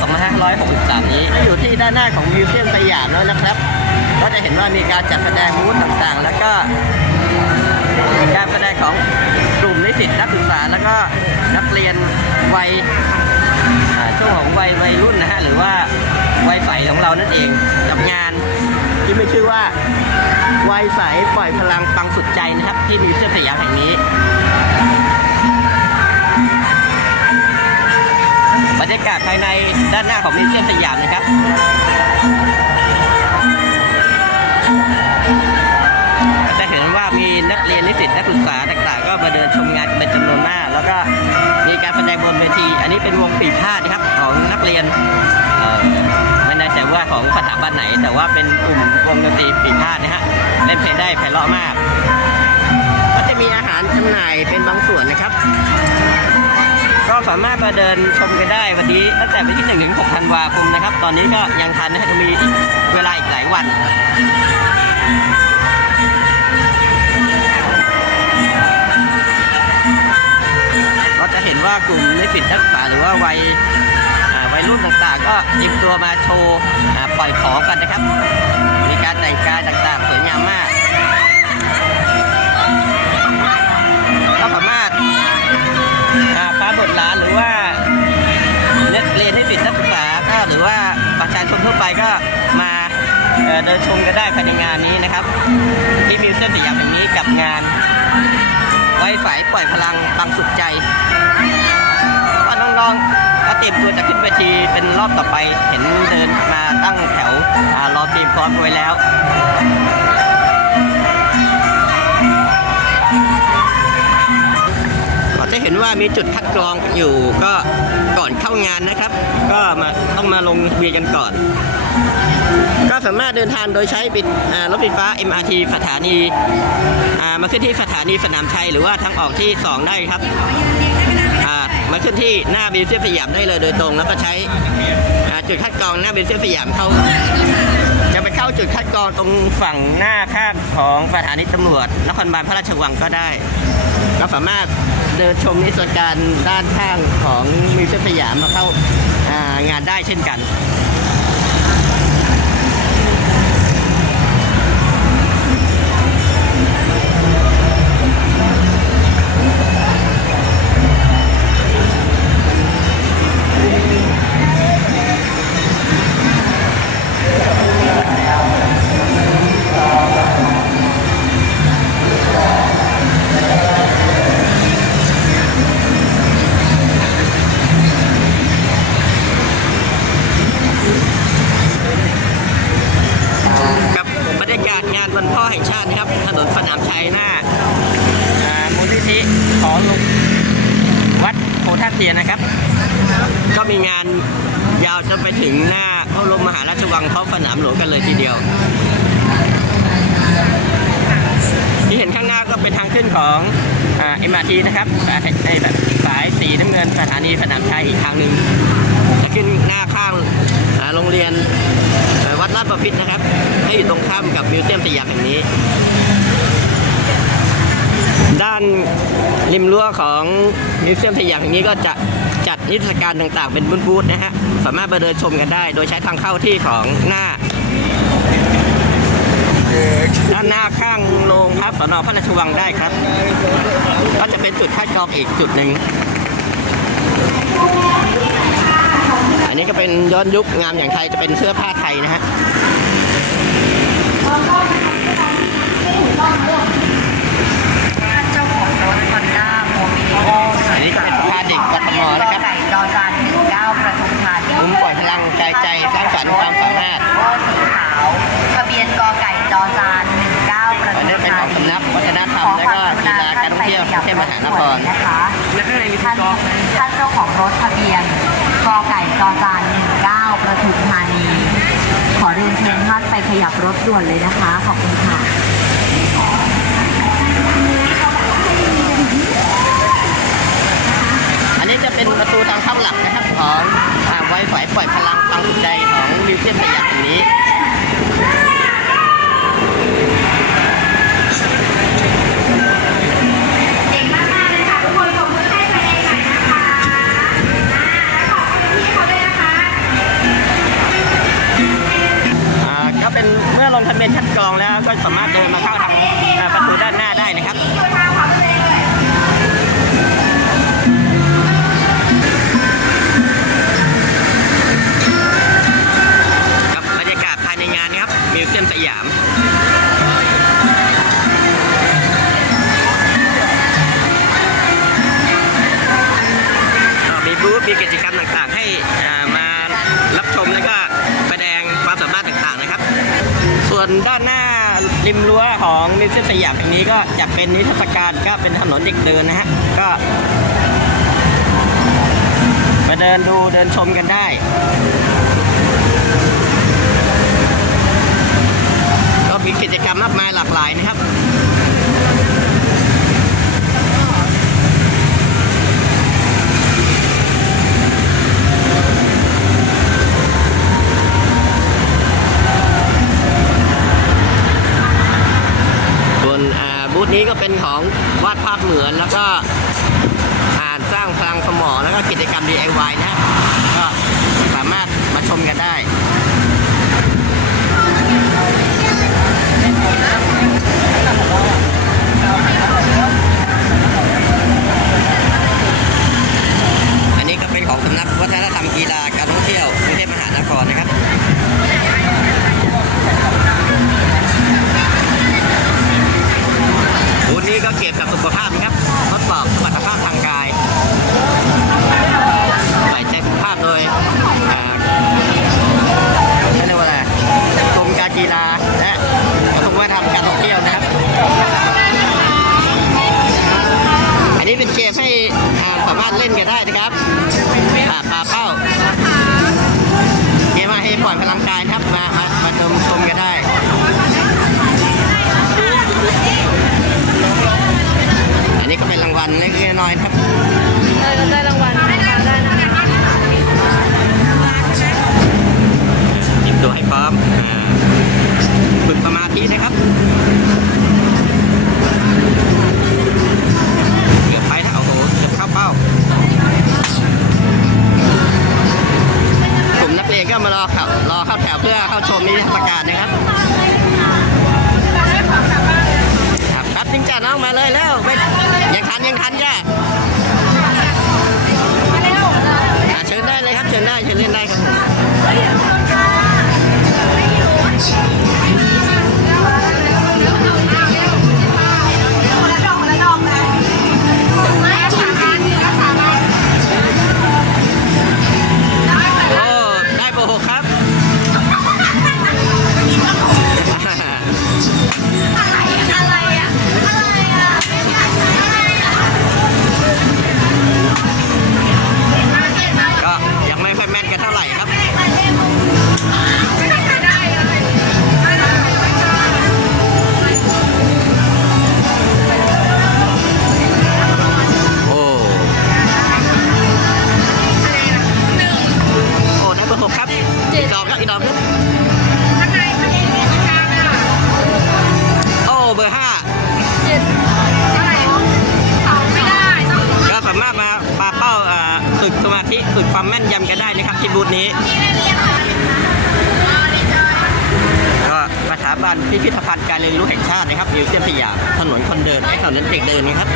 2563 นี้ อยู่ที่ด้านหน้าของมิวเซียมสยามแล้วนะครับ ก็จะเห็นว่ามีการจัดแสดงบูธต่างๆ แล้วก็การแสดงของกลุ่มนิสิตนักศึกษา แล้วก็นักเรียนวัยช่วงของวัยวัยรุ่นนะฮะหรือว่าวัยใสของเรานั่นเองกับงานที่มีชื่อว่าวัยใสปล่อยพลังปังสุดใจนะครับ ที่มีเสื้อสยามแห่งนี้ หน้าของมิวเซียมสยามนะครับจะเห็นว่ามีนักเรียนนิสิตนักศึกษาต่างๆ ก็มาเดินชมงานเป็นจำนวนมาก แล้วก็มีการแสดงบนเวที อันนี้เป็นวงปีพาดนะครับของนักเรียนไม่แน่ใจว่าของสถาบันไหน แต่ว่าเป็นกลุ่มวงดนตรีปีพาดนะฮะเล่นเพลงได้ไพเราะมาก ก็จะมีอาหารจำหน่ายเป็นบางส่วนนะครับ สามารถมาเดินชมกันได้วันนี้ตั้งแต่วันที่1ถึง6ธันวาคมนะครับ ตอนนี้ก็ยังทันนะจะมีเวลาอีกหลายวันก็จะเห็นว่ากลุ่มนิสิตนักศึกษาหรือว่าวัยวัยรุ่นต่างๆ ก็เตรียมตัวมาโชว์ปล่อยของกันนะครับ มีการแต่งกายต่างๆ สวยงามมากก็สามารถ บุตรหลานหรือว่านักเรียนนิสิตนักศึกษาก็หรือว่าประชาชนทั่วไปก็มาเดินชมกันได้ภายในงานนี้นะครับ ที่มิวเซียมสยามแห่งนี้กับงาน ไว้ฝ่ายปล่อยพลังปังสุดใจก็น้องๆก็เตรียมตัวจะขึ้นเวทีเป็นรอบต่อไปเห็นเดินมาตั้งแถวรอเตรียมพร้อมไว้แล้ว เห็นว่ามีจุดคัดกรองอยู่ก็ก่อนเข้างานนะครับ ก็มาต้องมาลงเบียกันก่อน ก็สามารถเดินทางโดยใช้บิดรถไฟฟ้า MRT สถานีมาขึ้นที่สถานีสนามชัยหรือว่าทางออกที่ 2 ได้ครับมาขึ้นที่หน้าบิวเซียสยามได้เลยโดยตรง แล้วก็ใช้จุดคัดกรองหน้าบิวเซียสยามเข้าจะไปเข้าจุดคัดกรองตรงฝั่งหน้าข้างของสถานีตำรวจนครบาลพระราชวังก็ได้ก็สามารถ เดินชมนิทรรศการด้านข้างของมิวเซียมสยามมาเข้าอ่างานได้เช่นกัน วันพ่อแห่งชาตินะครับ ถนนสนามชัยหน้ามูลนิธิของลุงวัดโพธาเทียนนะครับ ก็มีงานยาวจนไปถึงหน้าพระบรมมหาราชวังท้องสนามหลวงกันเลยทีเดียว ที่เห็นข้างหน้าก็เป็นทางขึ้นของอ่า MRT นะครับสายไอ้แบบสายสีน้ำเงินสถานีสนามชัยอีกทางหนึ่ง ขึ้นหน้าข้างโรงเรียนวัดลาดประพิษนะครับ ให้อยู่ตรงข้ามกับมิวเซียมสยามแห่งนี้ ด้านริมรั้วของมิวเซียมสยามแห่งนี้ก็จะจัดนิทรรศการต่างๆ เป็นบูธนะฮะสามารถมาเดินชมกันได้ โดยใช้ทางเข้าที่ของหน้าด้านหน้าข้างโรงพักสนพระราชวังได้ครับ ก็จะเป็นจุดคัดกรองอีกจุดหนึ่ง นนี้ก็เป็นย้อนยุคงามอย่างไทยจะเป็นเสื้อผ้าไทยนะฮะเจ้าของรถฮอนด้าโมบิโออันนี้ก็เป็นสภาเด็กกทมนะครับไก่จอจานหนึ่งเก้าประทุมธานีมุมปล่อยพลังกายใจสร้างสรรค์ความสามารถโอสีขาวทะเบียนกอไก่จอจานหนึ่งเก้าประอันทุนี้มเป็นธาของนีสำนักวัฒนธรรมและก็กีฬาการท่องเที่ยวกรุงเทพมหานครนะคะและข้างในมีท่านกอล์ฟท่านเจ้าของรถทะเบียนกอไก่ จอจานหนึ่งเก้าประทุมธานี ขอเรียนเชิญท่านไปขยับรถด่วนเลยนะคะ ขอบคุณค่ะอันนี้จะเป็นประตูทางเข้าหลักนะครับของไวไฟปล่อยพลังความสุดใจของมิวเซียมสยามแห่งนี้ ก็สามารถเดิน เป็นนิทรรศการก็เป็นถนนเด็กเดินนะฮะ ก็มาเดินดูเดินชมกันได้ก็มีกิจกรรมมากมายหลากหลายนะครับ ส่วนอ่าบูธนี้ก็เป็นของวาดภาพเห มือนแล้วก็อ่านสร้างพลังสมองแล้วก็กิจกรรม DIY นะ ก็สามารถมาชมกันได้ น้อยๆครับได้ก็ได้รางวัลได้นะคะหยิบตัวให้พร้อมฝึกสมาธินะครับเกือบไปแล้วโอ้โหเกือบเข้าเป้ากลุ่มนักเรียนก็มารอเข้ารอเข้าแถวเพื่อเข้าชมนิทรรศการนะครับครับจริงจ้าน้องมาเลยแล้ว ทันยังทันจ้าอ่าเชิญได้เลยครับ เชิญได้ เชิญเล่นได้ครับผม ร์ห้าเจ็ดเท่าไหร่สองไม่ได้ต้องก็สามารถมาปาเป้าอ่าฝึกสมาธิฝึกความแม่นยำกันได้นะครับที่บูธนี้ ก็สถาบันพิพิธภัณฑ์การเรียนรู้แห่งชาตินะครับมิวเซียมสยามถนนคนเดินให้ถนนเด็กเดินนะครับ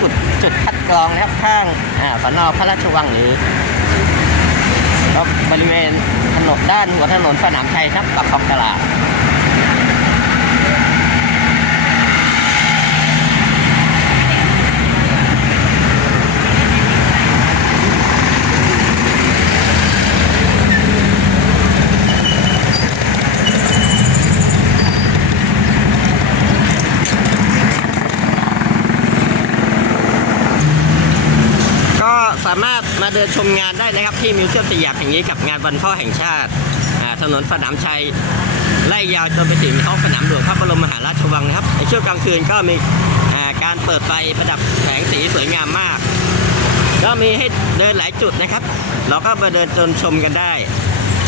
จุดจุดคัดกรองนะครับข้างอ่าสนพระราชวังหรือก็บริเวณถนนด้านหัวถนนสนามชัยครับกับของตลาด ก็สามารถมา เดินชมงานได้นะครับ ที่มิวเซียมสยามแห่งนี้กับงานวันพ่อแห่งชาติถนนสนามชัยไล่ยาวจนไปถึงท้องสนามหลวงพระบรมมหาราชวังนะครับในช่วงกลางคืนก็มีการเปิดไฟประดับแสงสีสวยงามมาก ก็มีให้เดินหลายจุดนะครับ เราก็มาเดินจนชมกันได้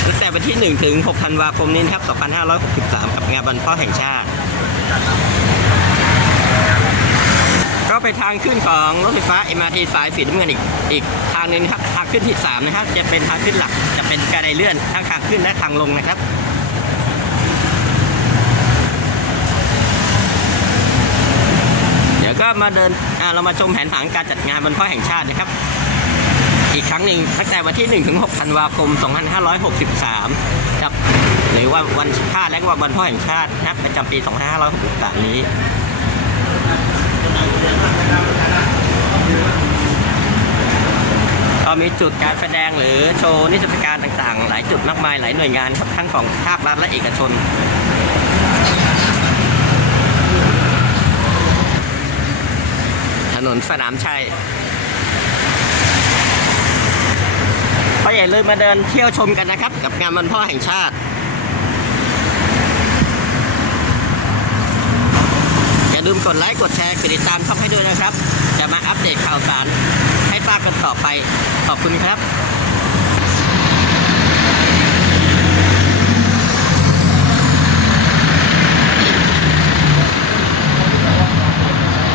ตั้งแต่วันที่ 1 ถึง 6 ธันวาคมนี้นะครับ 2563 กับงานวันพ่อแห่งชาติ ไปทางขึ้นของรถไฟฟ้า MRT สายสีน้ำเงินอีกอีกทางนึงครับทางขึ้นที่3นะครับ จะเป็นทางขึ้นหลักจะเป็นกระไดเลื่อนทั้งทางขึ้นและทางลงนะครับเดี๋ยวก็มาเดินอ่าเรามาชมแผนผังการจัดงานวันพ่อแห่งชาตินะครับ อีกครั้งหนึ่งตั้งแต่วันที่ 1 ถึง 6 ธันวาคม 2563ครับหรือว่าวันชาติและวันพ่อแห่งชาตินะครับประจำปี 2563 นี้ ก็มีจุดการแสดงหรือโชว์นิทรรศการต่างๆ หลายจุดมากมายหลายหน่วยงานครับทั้งของภาครัฐและเอกชนถนนสนามชัยก็อย่าลืมมาเดินเที่ยวชมกันนะครับ กับงานวันพ่อแห่งชาติ อย่า ลืมกดไลค์กดแชร์กดติดตามช่องให้ด้วยนะครับ จะมาอัปเดตข่าวสารให้ทราบกันต่อไป ขอบคุณครับ